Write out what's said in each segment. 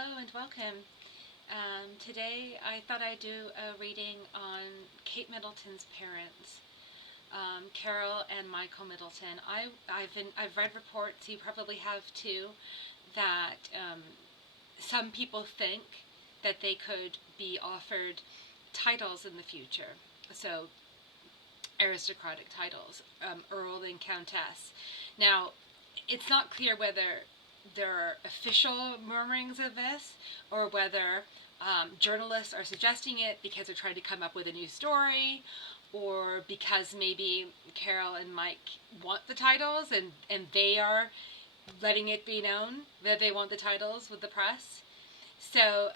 Hello and welcome. Today I thought I'd do a reading on Kate Middleton's parents, Carole and Michael Middleton. I've read reports, you probably have too, that some people think that they could be offered titles in the future. So aristocratic titles, Earl and Countess. Now, it's not clear whether there are official murmurings of this or whether journalists are suggesting it because they're trying to come up with a new story, or because maybe Carole and Mike want the titles and they are letting it be known that they want the titles with the press. So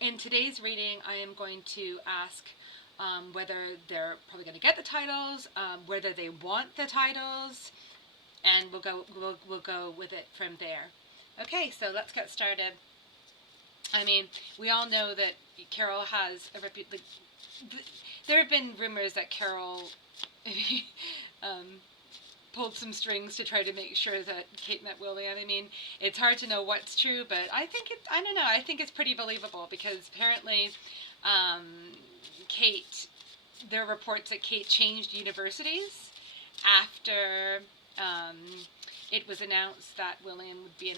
in today's reading, I am going to ask whether they're probably going to get the titles, whether they want the titles, and we'll go with it from there. Okay, so let's get started. I mean, we all know that Carole has a reputation. There have been rumors that Carole pulled some strings to try to make sure that Kate met William. I mean, it's hard to know what's true, but I don't know, I think it's pretty believable because apparently there are reports that Kate changed universities after it was announced that William would be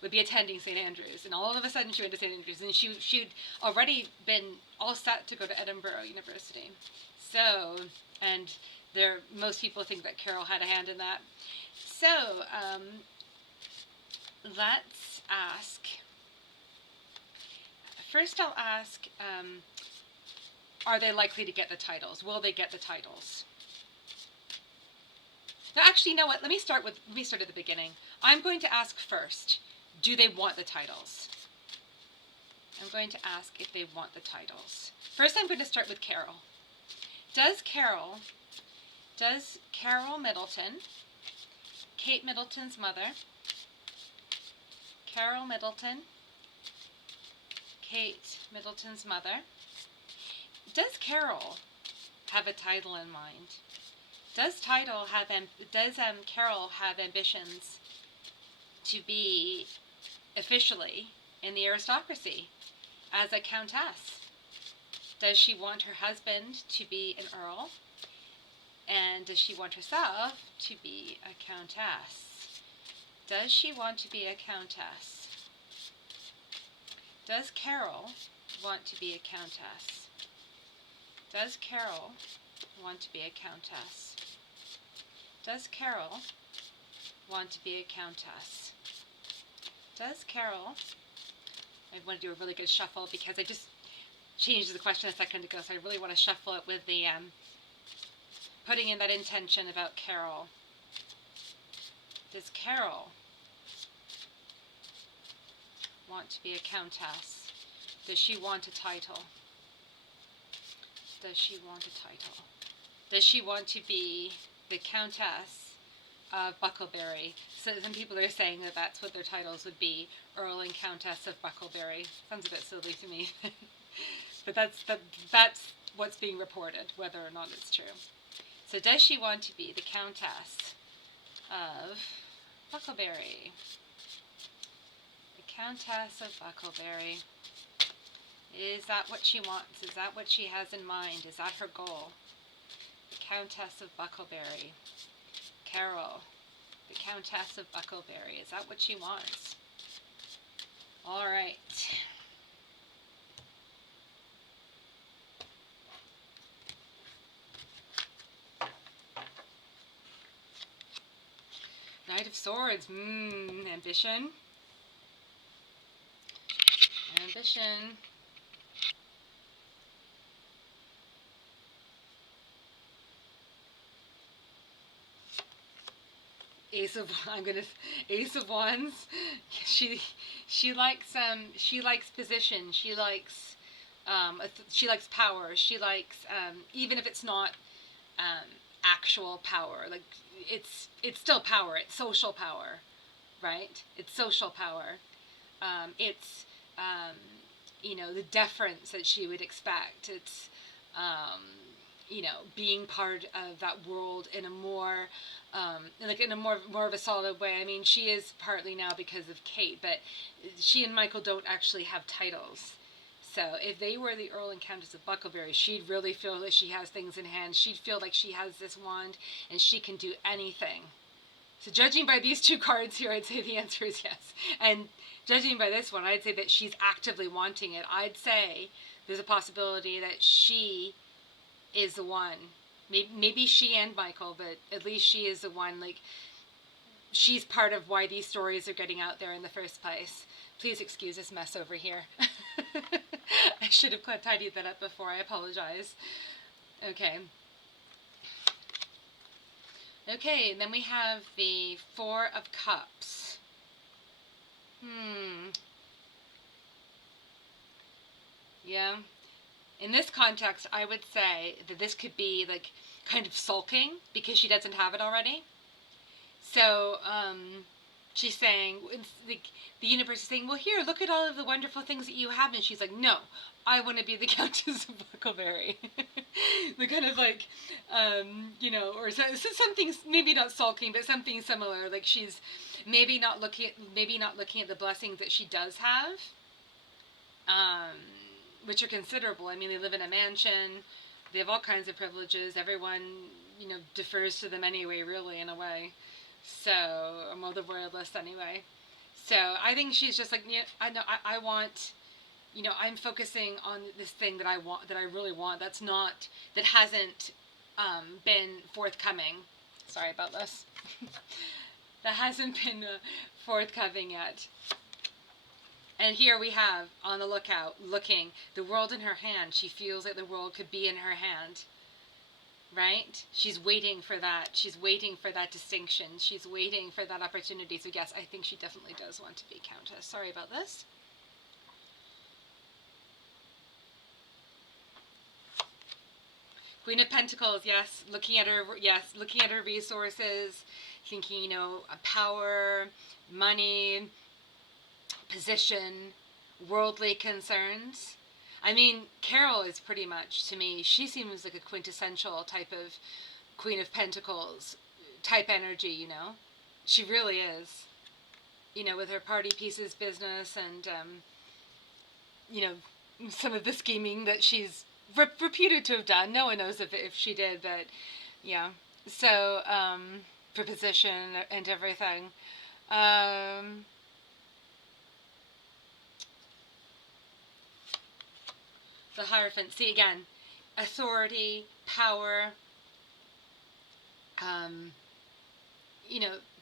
would be attending St. Andrews, and all of a sudden she went to St. Andrews, and she'd already been all set to go to Edinburgh University. So, and most people think that Carole had a hand in that. So, let's ask. First, I'll ask, are they likely to get the titles? Will they get the titles? Now, actually, you know what? Let me start at the beginning. I'm going to ask first, do they want the titles? I'm going to ask if they want the titles. First, I'm going to start with Carole. Does Carole Middleton, Kate Middleton's mother, Carole Middleton, Kate Middleton's mother, does Carole have a title in mind? Does Carole have ambitions to be officially in the aristocracy as a countess? Does she want her husband to be an earl? And does she want herself to be a countess? Does she want to be a countess? Does Carole want to be a countess? Does Carole want to be a countess? Does Carole want to be a countess? Does Carole... I want to do a really good shuffle because I just changed the question a second ago, so I really want to shuffle it with the putting in that intention about Carole. Does Carole want to be a countess? Does she want a title? Does she want a title? Does she want to be the Countess of Bucklebury? So some people are saying that that's what their titles would be, Earl and Countess of Bucklebury. Sounds a bit silly to me. But that's what's being reported, whether or not it's true. So does she want to be the Countess of Bucklebury? The Countess of Bucklebury. Is that what she wants? Is that what she has in mind? Is that her goal? The Countess of Bucklebury. Carole, the Countess of Bucklebury. Is that what she wants? All right. Knight of Swords. Ambition. Ambition. Ace of Wands. She likes position. She likes power. She likes even if it's not actual power. Like it's still power. It's social power, right? It's social power. It's the deference that she would expect. It's being part of that world in a more, in a more of a solid way. I mean, she is partly now because of Kate, but she and Michael don't actually have titles. So if they were the Earl and Countess of Bucklebury, she'd really feel that she has things in hand. She'd feel like she has this wand and she can do anything. So judging by these two cards here, I'd say the answer is yes. And judging by this one, I'd say that she's actively wanting it. I'd say there's a possibility that she is the one. Maybe she and Michael, but at least she is the one. Like, she's part of why these stories are getting out there in the first place. Please excuse this mess over here. I should have tidied that up before. I apologize. Okay. Okay, then we have the Four of Cups. Yeah. In this context, I would say that this could be like kind of sulking because she doesn't have it already. So, she's saying, the universe is saying, well, here, look at all of the wonderful things that you have. And she's like, no, I want to be the Countess of Bucklebury. The kind of like, or something, maybe not sulking, but something similar. Like she's maybe not looking at the blessings that she does have, which are considerable. I mean, they live in a mansion. They have all kinds of privileges. Everyone, defers to them anyway, really, in a way. So, well, the royalists anyway. So I think she's just like, I want, I'm focusing on this thing that I want, that I really want. That hasn't been forthcoming. Sorry about this. That hasn't been forthcoming yet. And here we have, on the lookout, looking, the world in her hand. She feels like the world could be in her hand. Right? She's waiting for that. She's waiting for that distinction. She's waiting for that opportunity. So yes, I think she definitely does want to be Countess. Sorry about this. Queen of Pentacles, yes. Looking at her resources, thinking, power, money, position, worldly concerns. I mean, Carole is pretty much, to me, she seems like a quintessential type of Queen of Pentacles type energy, She really is. With her party pieces business and, some of the scheming that she's reputed to have done. No one knows if she did, but, yeah. So, for position and everything. The Hierophant. See, again, authority, power,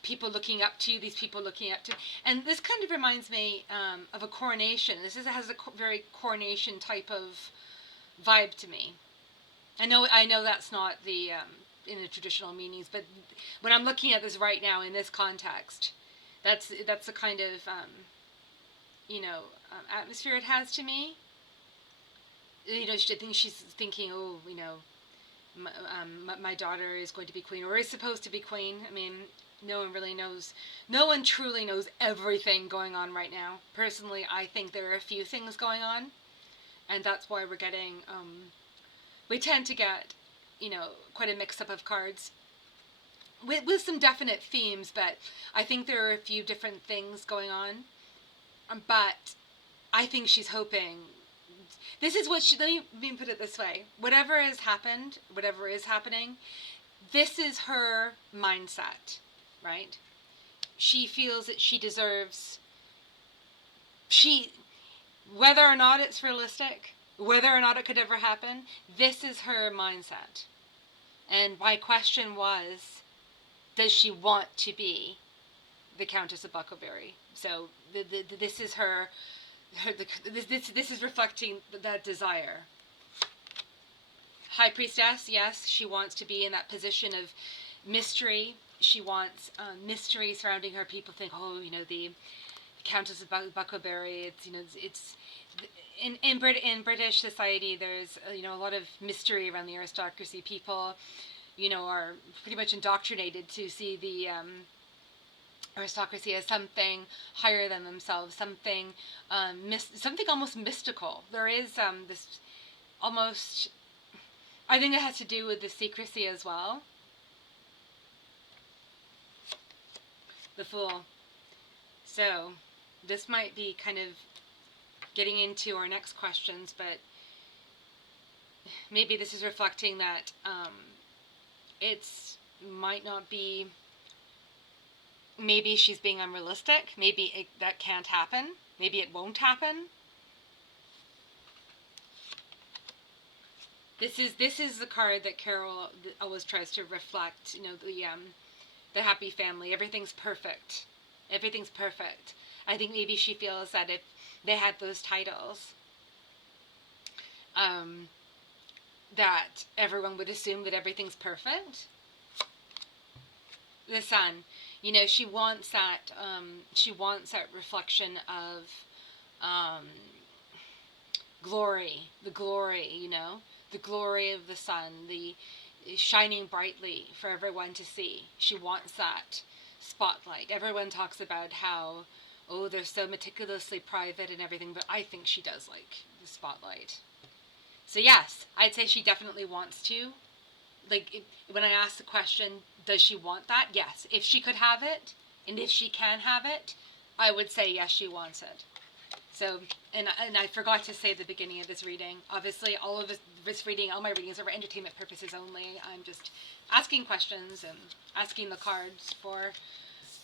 people looking up to you, these people looking up to, and this kind of reminds me of a coronation. This has a very coronation type of vibe to me. I know that's not the in the traditional meanings, but when I'm looking at this right now in this context, that's the kind of atmosphere it has to me. I think she's thinking, my daughter is going to be queen, or is supposed to be queen. I mean, no one really knows. No one truly knows everything going on right now. Personally, I think there are a few things going on, and that's why we're getting, we tend to get, quite a mix-up of cards with some definite themes, but I think there are a few different things going on. But I think she's hoping. This is what let me put it this way. Whatever has happened, whatever is happening, this is her mindset, right? She feels that she deserves, whether or not it's realistic, whether or not it could ever happen, this is her mindset. And my question was, does she want to be the Countess of Bucklebury? So this is her. This is reflecting that desire. High Priestess, yes, she wants to be in that position of mystery. She wants mystery surrounding her. People think, the Countess of Bucklebury. It's in British society. There's a lot of mystery around the aristocracy. People, are pretty much indoctrinated to see the aristocracy as something higher than themselves, something something almost mystical. There is this almost, I think it has to do with the secrecy as well. The Fool. So, this might be kind of getting into our next questions, but maybe this is reflecting that it's might not be, maybe she's being unrealistic, maybe that can't happen, maybe it won't happen. This is the card that Carole always tries to reflect, you know, the happy family. Everything's perfect. Everything's perfect. I think maybe she feels that if they had those titles, that everyone would assume that everything's perfect. The Sun, you know, she wants that reflection of glory, the glory, you know, the glory of the sun, the shining brightly for everyone to see. She wants that spotlight. Everyone talks about how, oh, they're so meticulously private and everything, but I think she does like the spotlight. So yes, I'd say she definitely wants to. Like, when I ask the question, does she want that? Yes. If she could have it, and if she can have it, I would say yes, she wants it. So, and I forgot to say at the beginning of this reading, obviously all of this reading, all my readings are for entertainment purposes only. I'm just asking questions and asking the cards for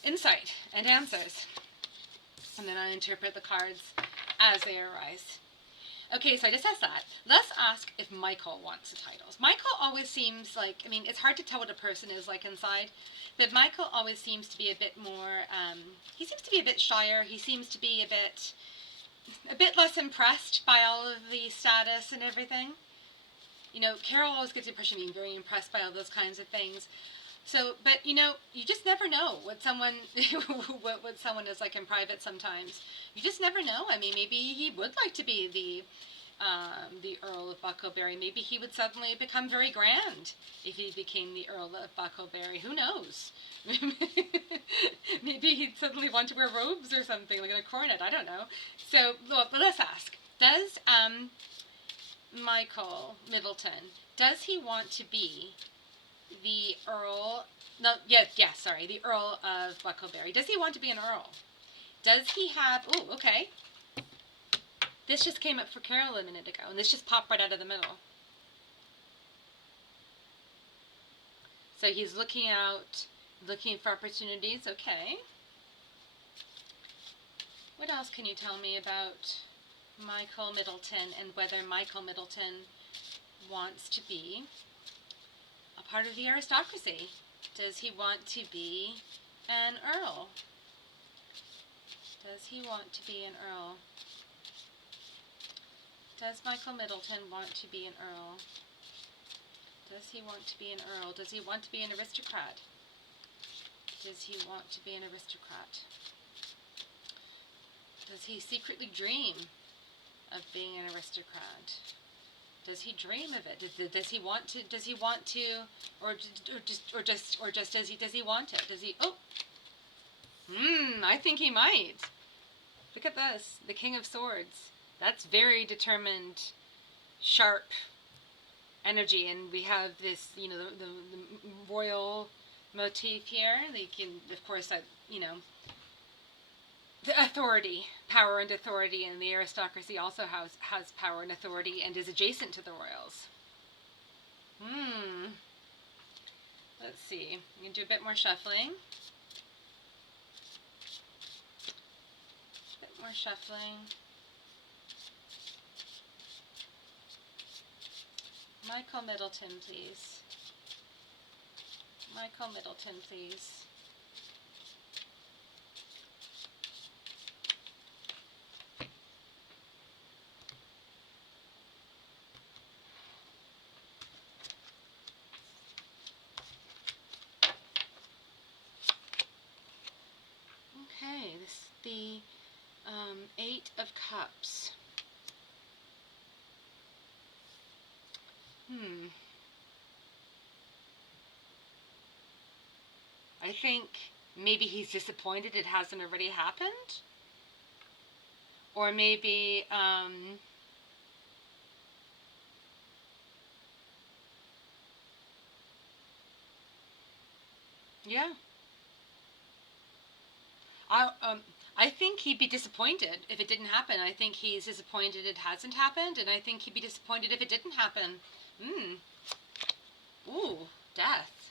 insight and answers. And then I interpret the cards as they arise. Okay, so I just asked that. Let's ask if Michael wants the titles. Michael always seems like, I mean, it's hard to tell what a person is like inside, but Michael always seems to be a bit more, he seems to be a bit shyer. He seems to be a bit less impressed by all of the status and everything. You know, Carole always gets the impression of being very impressed by all those kinds of things. So, but you know, you just never know what someone what someone is like in private sometimes. You just never know. I mean, maybe he would like to be the Earl of Bucklebury. Maybe he would suddenly become very grand if he became the Earl of Bucklebury. Who knows? Maybe he'd suddenly want to wear robes or something, like a coronet. I don't know. So, but let's ask: does Michael Middleton, does he want to be the Earl, the Earl of Bucklebury? Does he want to be an Earl? Does he have, oh, okay. This just came up for Carole a minute ago, and this just popped right out of the middle. So he's looking for opportunities, okay. What else can you tell me about Michael Middleton and whether Michael Middleton wants to be a part of the aristocracy? Does he want to be an Earl? Does he want to be an Earl? Does Michael Middleton want to be an Earl? Does he want to be an Earl? Does he want to be an aristocrat? Does he want to be an aristocrat? Does he secretly dream of being an aristocrat? Does he dream of it? Does he want to? Does he want to? Or just does he want it? Does he? Oh, I think he might. Look at this, the King of Swords. That's very determined, sharp energy, and we have this, you know, the royal motif here. They can, of course, you know, the authority, power and authority, and the aristocracy also has power and authority and is adjacent to the royals. Let's see. I'm going to do a bit more shuffling. More shuffling. Michael Middleton, please. Michael Middleton, please. Okay, this is the Eight of Cups. I think maybe he's disappointed it hasn't already happened. Or maybe, Yeah. I I think he'd be disappointed if it didn't happen. I think he's disappointed it hasn't happened, and I think he'd be disappointed if it didn't happen. Hmm. Ooh, death.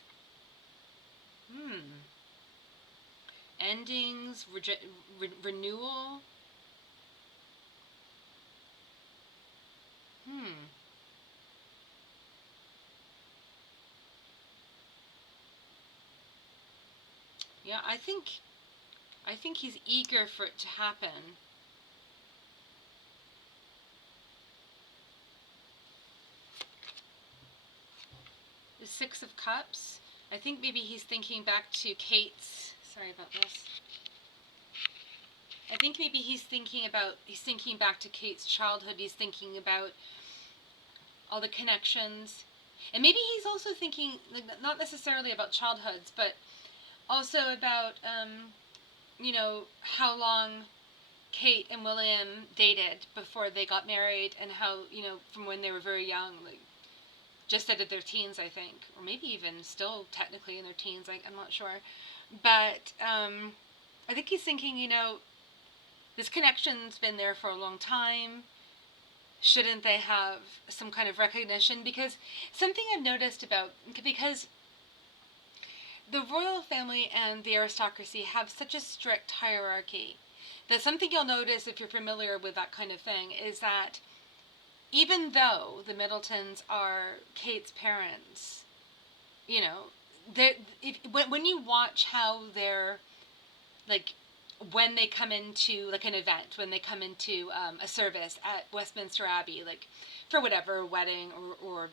Hmm. Endings, renewal. Hmm. Yeah, I think he's eager for it to happen. The Six of Cups. I think maybe he's thinking back to Kate's. Sorry about this. I think maybe he's thinking back to Kate's childhood. He's thinking about all the connections. And maybe he's also thinking, like, not necessarily about childhoods, but also about, how long Kate and William dated before they got married, and how, from when they were very young, like, just out of their teens, I think. Or maybe even still technically in their teens, I'm not sure. But I think he's thinking, this connection's been there for a long time. Shouldn't they have some kind of recognition? Because something I've noticed because the royal family and the aristocracy have such a strict hierarchy, that something you'll notice if you're familiar with that kind of thing is that even though the Middletons are Kate's parents, when you watch how they're, like, when they come into, like, an event, when they come into a service at Westminster Abbey, like, for whatever, wedding or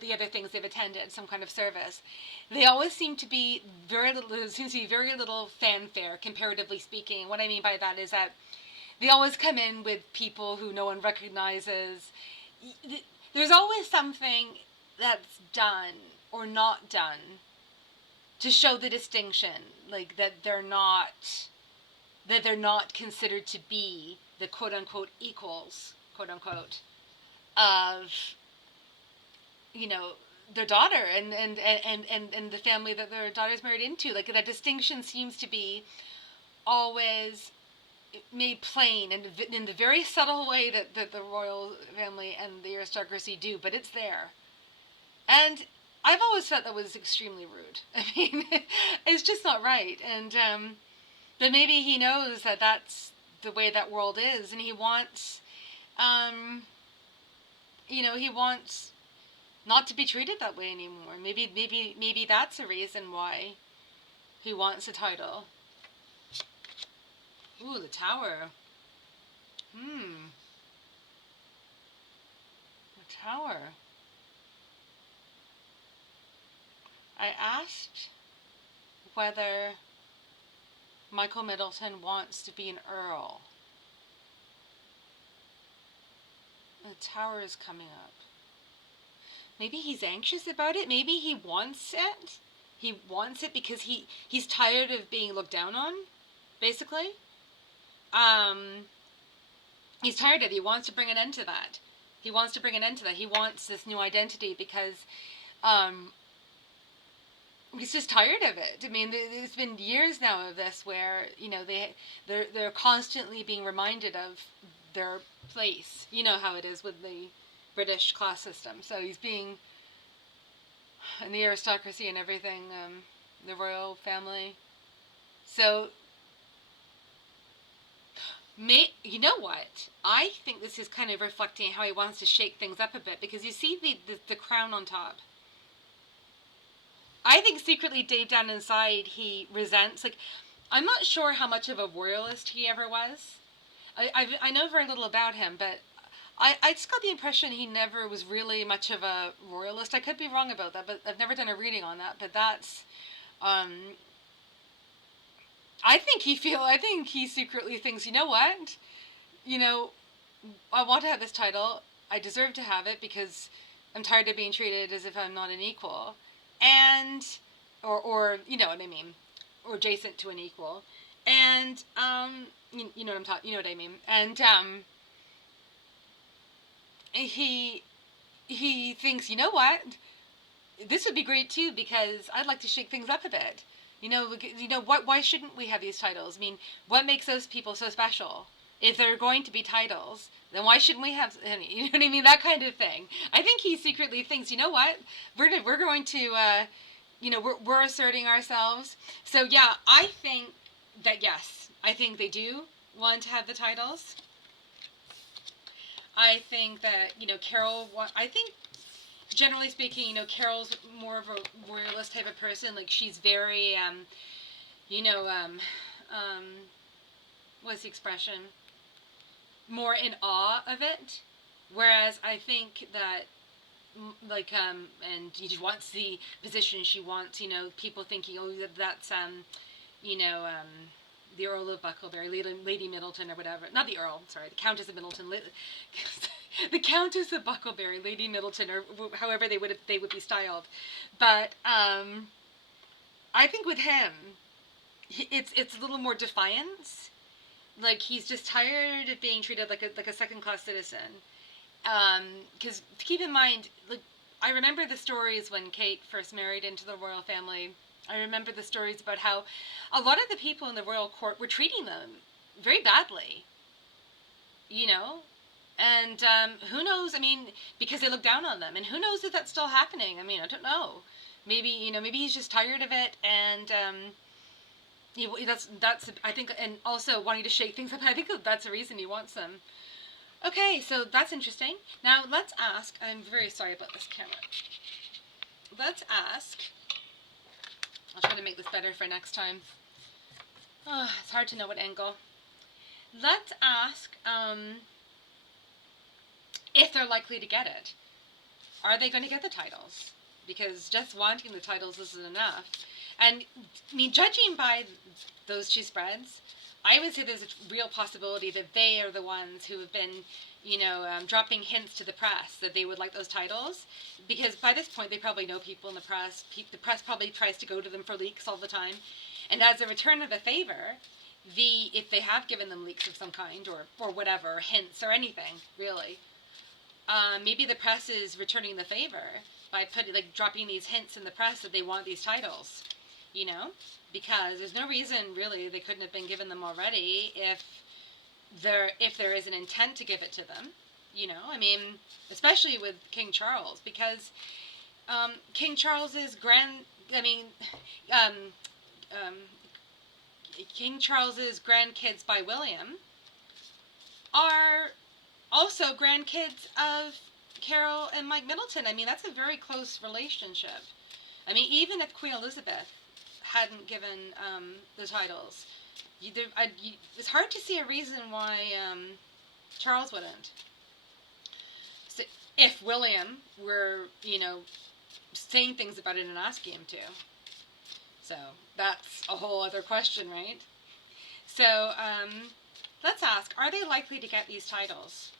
the other things they've attended, some kind of service, they always seem to be there seems to be very little fanfare, comparatively speaking. What I mean by that is that they always come in with people who no one recognizes. There's always something that's done or not done to show the distinction, like that they're not considered to be the quote unquote equals, quote unquote, of, their daughter and the family that their daughter's married into. Like, that distinction seems to be always made plain, and in the very subtle way that the royal family and the aristocracy do, but it's there. And I've always thought that was extremely rude. I mean, it's just not right. And but maybe he knows that that's the way that world is, and he wants, he wants not to be treated that way anymore. Maybe that's a reason why he wants a title. Ooh, the Tower. The Tower. I asked whether Michael Middleton wants to be an Earl. The Tower is coming up. Maybe he's anxious about it. Maybe he wants it. He wants it because he's tired of being looked down on, basically. He's tired of it. He wants to bring an end to that. He wants this new identity because he's just tired of it. I mean, there's been years now of this where, they're constantly being reminded of their place. You know how it is with the British class system. So he's being, and the aristocracy and everything, the royal family. So, you know what? I think this is kind of reflecting how he wants to shake things up a bit, because you see the crown on top. I think secretly deep down inside he resents, like, I'm not sure how much of a royalist he ever was. I know very little about him, but I just got the impression he never was really much of a royalist. I could be wrong about that, but I've never done a reading on that. But that's, I think he secretly thinks, you know what? I want to have this title. I deserve to have it because I'm tired of being treated as if I'm not an equal. And, or you know what I mean, or adjacent to an equal. And, you know what I'm talking, you know what I mean. And, he thinks, you know what? this would be great too, because I'd like to shake things up a bit. Why shouldn't we have these titles? I mean, what makes those people so special? If they're going to be titles, then why shouldn't we have any? You know what I mean? That kind of thing. I think he secretly thinks, you know what? We're going to, we're asserting ourselves. So yeah, I think that yes, I think they do want to have the titles. I think that, I think generally speaking, Carole's more of a royalist type of person. Like, she's very, what's the expression? More in awe of it. Whereas I think that, and she wants the position, she wants, people thinking, oh, that's, the Earl of Bucklebury, Lady Middleton or whatever. Not the Earl, sorry, the Countess of Middleton. The Countess of Bucklebury, Lady Middleton, or however they would be styled. But I think with him, it's a little more defiance. Like, he's just tired of being treated like a second-class citizen. Because keep in mind, like, I remember the stories when Kate first married into the royal family. I remember the stories about how a lot of the people in the royal court were treating them very badly. And who knows, I mean, because they look down on them. And who knows if that's still happening? I mean, I don't know. Maybe, maybe he's just tired of it, and that's I think, and also wanting to shake things up. I think that's the reason he wants them. Okay, so that's interesting. Now, let's ask, I'm very sorry about this camera. Let's ask, I'll try to make this better for next time. Oh, it's hard to know what angle. Let's ask, if they're likely to get it. Are they going to get the titles? Because just wanting the titles isn't enough. And, I mean, judging by those two spreads, I would say there's a real possibility that they are the ones who have been, dropping hints to the press that they would like those titles. Because by this point, they probably know people in the press. The press probably tries to go to them for leaks all the time. And as a return of a favor, if they have given them leaks of some kind, or whatever, or hints, or anything, really, maybe the press is returning the favor by dropping these hints in the press that they want these titles, because there's no reason really they couldn't have been given them already if there is an intent to give it to them, I mean, especially with King Charles, because King Charles's King Charles's grandkids by William are also grandkids of Carole and Mike Middleton. I mean, that's a very close relationship. I mean, even if Queen Elizabeth hadn't given the titles, it's hard to see a reason why Charles wouldn't. So if William were, saying things about it and asking him to. So that's a whole other question, right? So let's ask, are they likely to get these titles?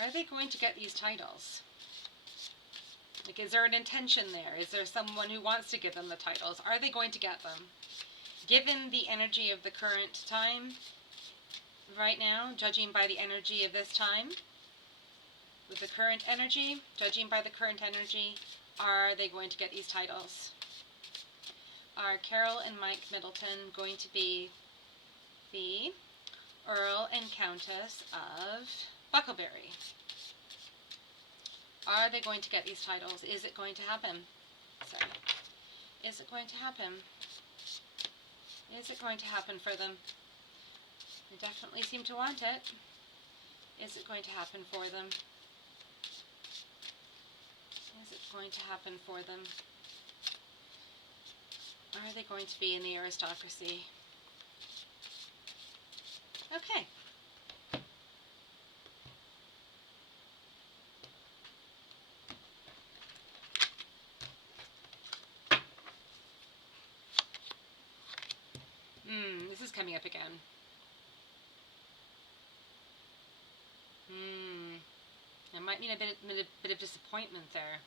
Are they going to get these titles? Like, is there an intention there? Is there someone who wants to give them the titles? Are they going to get them? Given the energy of the current time, right now, judging by the energy of this time, with the current energy, judging by the current energy, are they going to get these titles? Are Carole and Mike Middleton going to be the Earl and Countess of Bucklebury? Are they going to get these titles? Is it going to happen? So, is it going to happen? Is it going to happen for them? They definitely seem to want it. Is it going to happen for them? Is it going to happen for them? Are they going to be in the aristocracy? Okay. This is coming up again. It might mean a bit of disappointment there.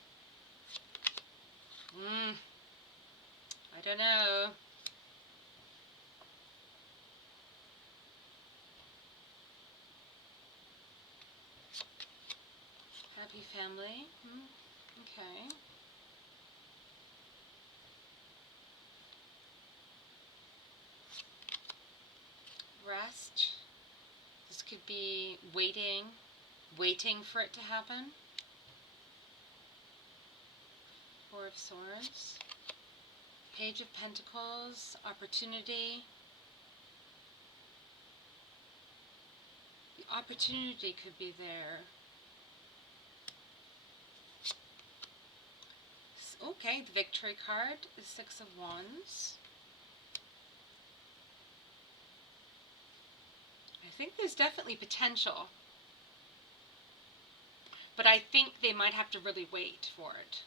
I don't know. Happy family. Okay. Rest. This could be waiting for it to happen. Four of Swords. Page of Pentacles. Opportunity. The opportunity could be there. Okay, the Victory card, the Six of Wands. I think there's definitely potential. But I think they might have to really wait for it.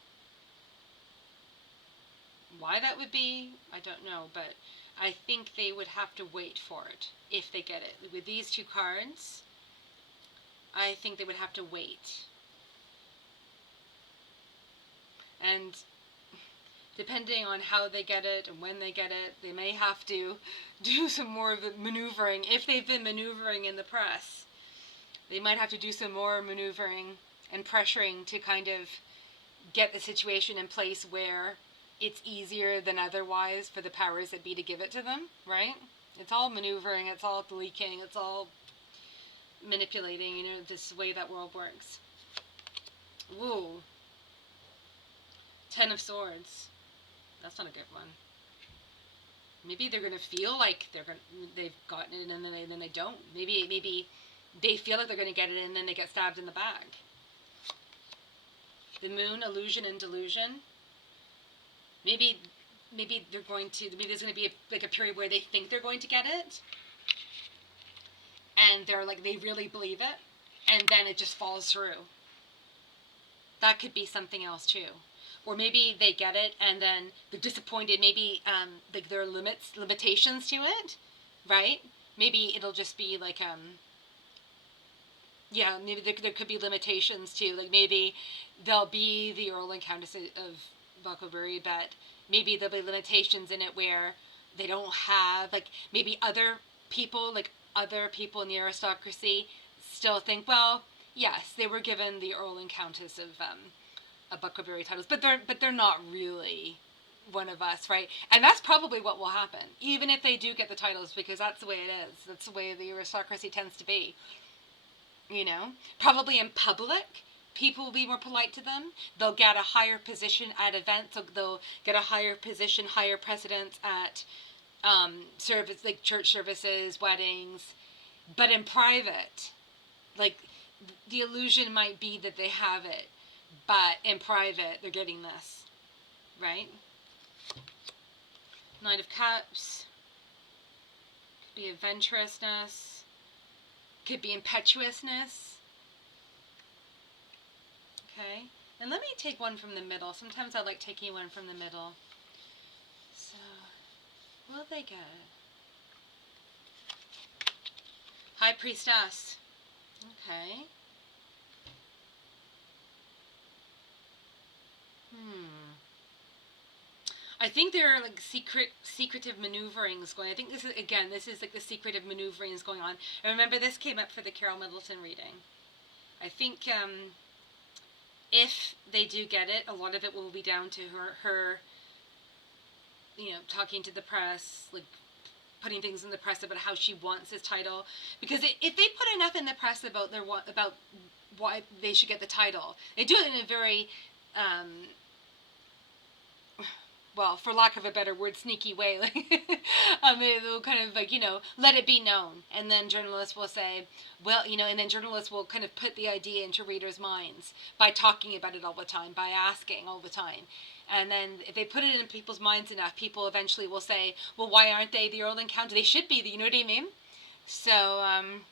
Why that would be, I don't know, but I think they would have to wait for it if they get it. With these two cards, I think they would have to wait. And depending on how they get it and when they get it, they may have to do some more of the maneuvering. If they've been maneuvering in the press, they might have to do some more maneuvering and pressuring to kind of get the situation in place where it's easier than otherwise for the powers that be to give it to them, right? It's all maneuvering, it's all leaking, it's all manipulating, this way that world works. Ooh. 10 of Swords. That's not a good one. Maybe they're gonna feel like they've gotten it and then they don't. Maybe they feel like they're gonna get it and then they get stabbed in the back. The Moon, illusion and delusion. Maybe there's going to be a period where they think they're going to get it, and they really believe it, and then it just falls through. That could be something else too. Or maybe they get it and then they're disappointed. Maybe there are limitations to it, right? Maybe it'll just be maybe there could be limitations too. Maybe they'll be the Earl and Countess of Bucklebury, but maybe there'll be limitations in it where they don't have, maybe other people in the aristocracy still think, well, yes, they were given the Earl and Countess of Bucklebury titles, but they're not really one of us, right? And that's probably what will happen, even if they do get the titles, because that's the way it is. That's the way the aristocracy tends to be. Probably in public, people will be more polite to them. They'll get a higher position at events. So they'll get a higher position, higher precedence at service, church services, weddings. But in private, the illusion might be that they have it, but in private, they're getting this, right? Knight of Cups. Could be adventurousness. Could be impetuousness. Okay. And let me take one from the middle. Sometimes I like taking one from the middle. So, will they get it? High Priestess. Okay. I think there are secretive maneuverings going. I think this is the secretive maneuverings going on. And remember, this came up for the Carole Middleton reading. I think if they do get it, a lot of it will be down to her talking to the press, putting things in the press about how she wants this title. Because if they put enough in the press about why they should get the title, they do it in a very well, for lack of a better word, sneaky way. They'll kind of let it be known, and then journalists will say, well, and then journalists will kind of put the idea into readers' minds by talking about it all the time, by asking all the time. And then if they put it in people's minds enough, people eventually will say, well, why aren't they the Earl and Countess? They should be, you know what I mean? So I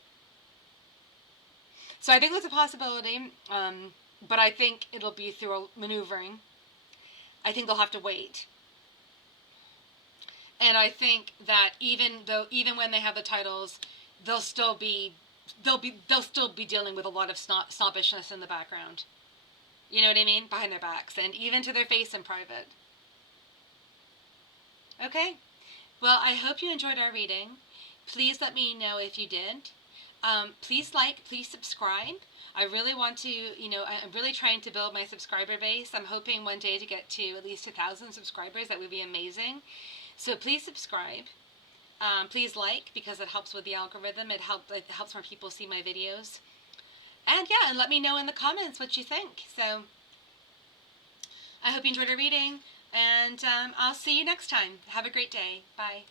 think that's a possibility, but I think it'll be through maneuvering. I think they'll have to wait. And I think that even when they have the titles, they'll still be dealing with a lot of snobbishness in the background. You know what I mean? Behind their backs, and even to their face in private. Okay? Well, I hope you enjoyed our reading. Please let me know if you did. Please like, please subscribe. I really want to, I'm really trying to build my subscriber base. I'm hoping one day to get to at least 1,000 subscribers. That would be amazing. So please subscribe. Please like, because it helps with the algorithm. It helps more people see my videos. And yeah, and let me know in the comments what you think. So I hope you enjoyed our reading, and I'll see you next time. Have a great day. Bye.